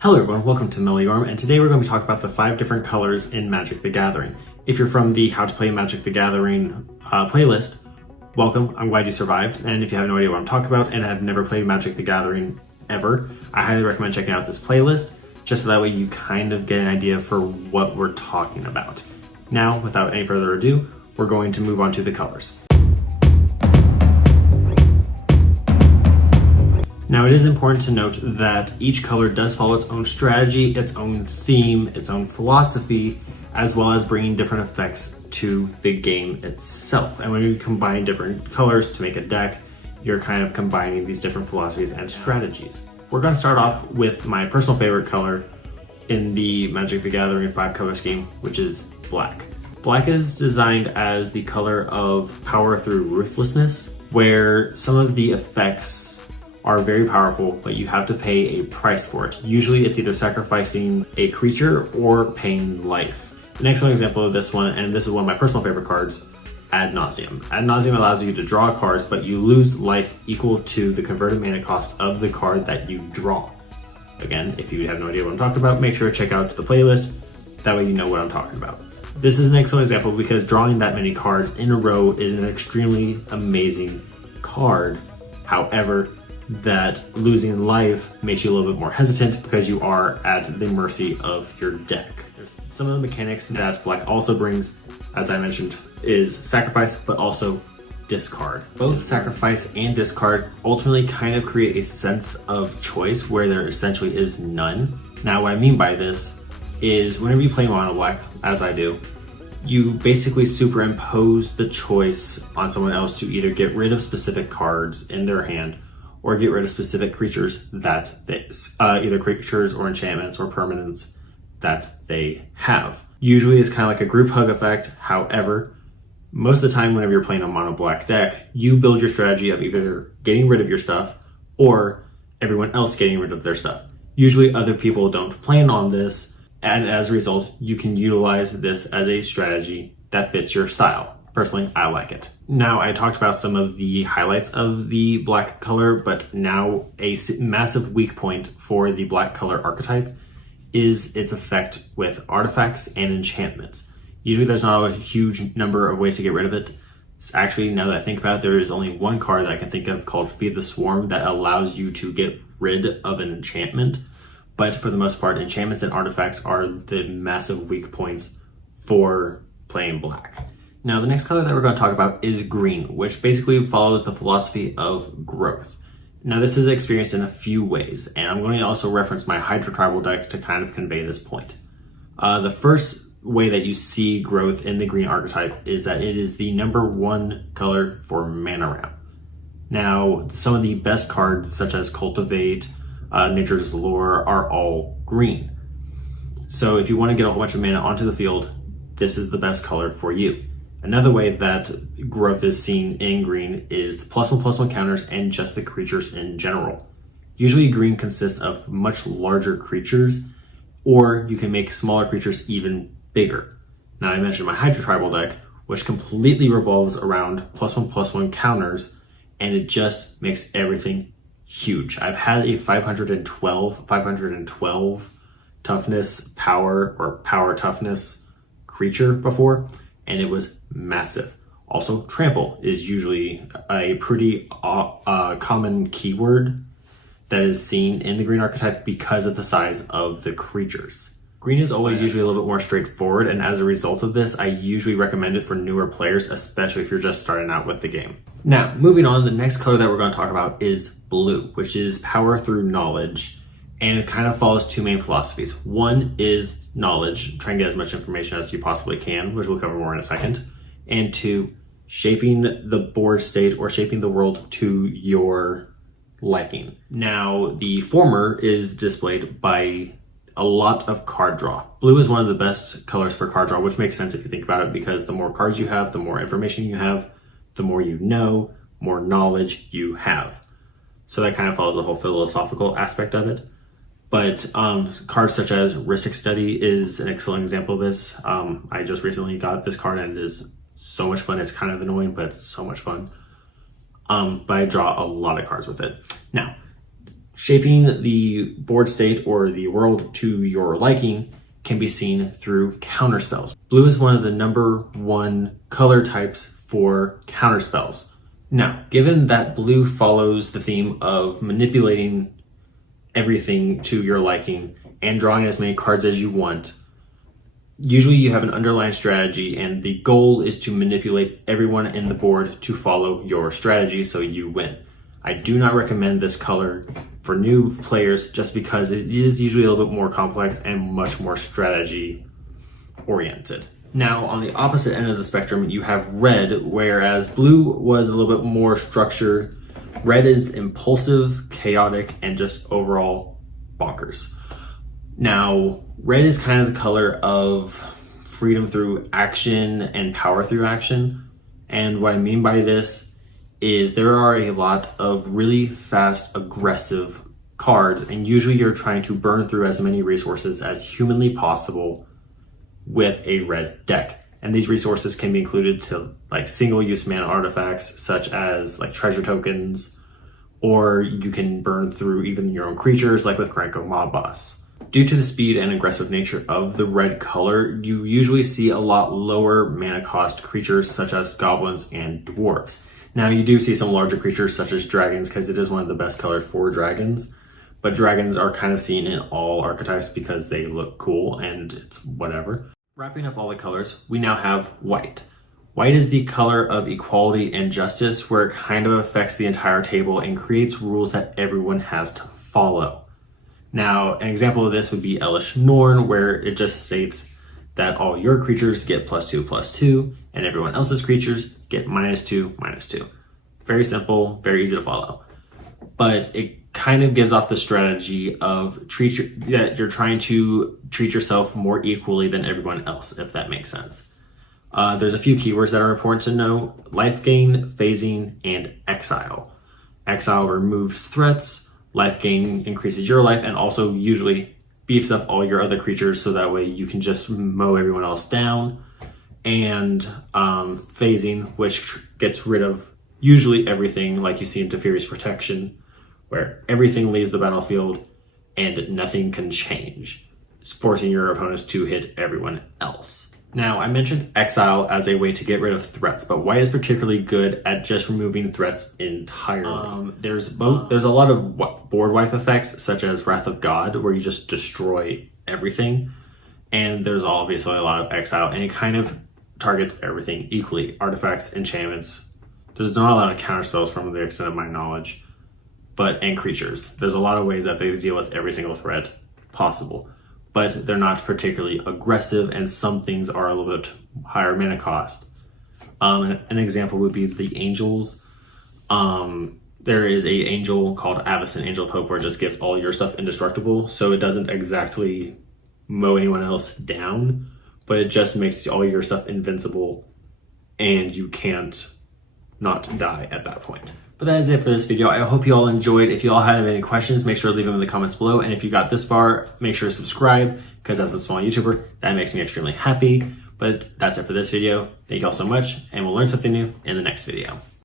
Hello everyone, welcome to Meliorm, and today we're going to be talking about the 5 different colors in Magic the Gathering. If you're from the How to Play Magic the Gathering playlist, welcome, I'm glad you survived, and if you have no idea what I'm talking about and have never played Magic the Gathering ever, I highly recommend checking out this playlist, just so that way you kind of get an idea for what we're talking about. Now, without any further ado, we're going to move on to the colors. Now, it is important to note that each color does follow its own strategy, its own theme, its own philosophy, as well as bringing different effects to the game itself. And when you combine different colors to make a deck, you're kind of combining these different philosophies and strategies. We're going to start off with my personal favorite color in the Magic the Gathering 5-color scheme, which is black. Black is designed as the color of power through ruthlessness, where some of the effects are very powerful, but you have to pay a price for it. Usually it's either sacrificing a creature or paying life. An excellent example of this one, and this is one of my personal favorite cards, Ad Nauseam. Ad Nauseam allows you to draw cards, but you lose life equal to the converted mana cost of the card that you draw. Again, if you have no idea what I'm talking about, make sure to check out the playlist. That way you know what I'm talking about. This is an excellent example because drawing that many cards in a row is an extremely amazing card. However, that losing life makes you a little bit more hesitant because you are at the mercy of your deck. There's some of the mechanics that black also brings, as I mentioned, is sacrifice, but also discard. Both sacrifice and discard ultimately kind of create a sense of choice where there essentially is none. Now, what I mean by this is whenever you play mono black, as I do, you basically superimpose the choice on someone else to either get rid of specific cards in their hand or get rid of specific creatures that they, either creatures or enchantments or permanents that they have. Usually it's kind of like a group hug effect. However, most of the time whenever you're playing a mono black deck, you build your strategy of either getting rid of your stuff or everyone else getting rid of their stuff. Usually other people don't plan on this, and as a result, you can utilize this as a strategy that fits your style. Personally, I like it. Now, I talked about some of the highlights of the black color, but now a massive weak point for the black color archetype is its effect with artifacts and enchantments. Usually there's not a huge number of ways to get rid of it. Actually, now that I think about it, there is only one card that I can think of called Feed the Swarm that allows you to get rid of an enchantment. But for the most part, enchantments and artifacts are the massive weak points for playing black. Now, the next color that we're going to talk about is green, which basically follows the philosophy of growth. Now, this is experienced in a few ways, and I'm going to also reference my Hydra Tribal deck to kind of convey this point. The first way that you see growth in the green archetype is that it is the #1 color for mana ramp. Now, some of the best cards, such as Cultivate, Nature's Lure, are all green. So if you want to get a whole bunch of mana onto the field, this is the best color for you. Another way that growth is seen in green is the +1/+1 counters and just the creatures in general. Usually green consists of much larger creatures, or you can make smaller creatures even bigger. Now, I mentioned my Hydra Tribal deck, which completely revolves around +1/+1 counters, and it just makes everything huge. I've had a 512 toughness power or power toughness creature before, and it was massive. Also, trample is usually a pretty common keyword that is seen in the green archetype because of the size of the creatures. Green is always usually a little bit more straightforward, and as a result of this, I usually recommend it for newer players, especially if you're just starting out with the game. Now, moving on, the next color that we're going to talk about is blue, which is power through knowledge, and it kind of follows 2 main philosophies. One is knowledge, try and get as much information as you possibly can, which we'll cover more in a second. And 2, shaping the board state or shaping the world to your liking. Now, the former is displayed by a lot of card draw. Blue is one of the best colors for card draw, which makes sense if you think about it, because the more cards you have, the more information you have, the more you know, more knowledge you have. So that kind of follows the whole philosophical aspect of it. But cards such as Ristic Study is an excellent example of this. I just recently got this card and it is so much fun. It's kind of annoying, but it's so much fun. But I draw a lot of cards with it. Now, Shaping the board state or the world to your liking can be seen through counterspells. Blue is one of the #1 color types for counterspells. Now, given that blue follows the theme of manipulating everything to your liking and drawing as many cards as you want, usually you have an underlying strategy, and the goal is to manipulate everyone in the board to follow your strategy so you win. I do not recommend this color for new players just because it is usually a little bit more complex and much more strategy oriented. Now, on the opposite end of the spectrum, you have red, whereas blue was a little bit more structured. Red is impulsive, chaotic, and just overall bonkers. Now, red is kind of the color of freedom through action and power through action. And what I mean by this is there are a lot of really fast, aggressive cards, and usually you're trying to burn through as many resources as humanly possible with a red deck. And these resources can be included to like single-use mana artifacts such as like treasure tokens, or you can burn through even your own creatures like with Krenko Mob Boss. Due to the speed and aggressive nature of the red color, you usually see a lot lower mana cost creatures such as goblins and dwarves. Now, you do see some larger creatures such as dragons because it is one of the best colors for dragons, but dragons are kind of seen in all archetypes because they look cool and it's whatever. Wrapping up all the colors, we now have white. White is the color of equality and justice, where it kind of affects the entire table and creates rules that everyone has to follow. Now, an example of this would be Elish Norn, where it just states that all your creatures get +2/+2, and everyone else's creatures get -2/-2. Very simple, very easy to follow. But it kind of gives off the strategy of that you're trying to treat yourself more equally than everyone else, if that makes sense. There's a few keywords that are important to know: life gain, phasing, and exile. Exile removes threats, life gain increases your life, and also usually beefs up all your other creatures so that way you can just mow everyone else down. And phasing, which gets rid of usually everything, like you see in Teferi's Protection, where everything leaves the battlefield and nothing can change, forcing your opponents to hit everyone else. Now, I mentioned exile as a way to get rid of threats, but white is particularly good at just removing threats entirely. There's a lot of board wipe effects, such as Wrath of God, where you just destroy everything, and there's obviously a lot of exile, and it kind of targets everything equally: artifacts, enchantments. There's not a lot of counterspells from the extent of my knowledge, and creatures. There's a lot of ways that they deal with every single threat possible, but they're not particularly aggressive, and some things are a little bit higher mana cost. An example would be the angels. There is a angel called Avacyn, Angel of Hope, where it just gives all your stuff indestructible, so it doesn't exactly mow anyone else down, but it just makes all your stuff invincible, and you can't not die at that point. But that is it for this video. I hope you all enjoyed. If you all have any questions, make sure to leave them in the comments below. And if you got this far, make sure to subscribe, because as a small YouTuber, that makes me extremely happy. But that's it for this video. Thank you all so much, and we'll learn something new in the next video.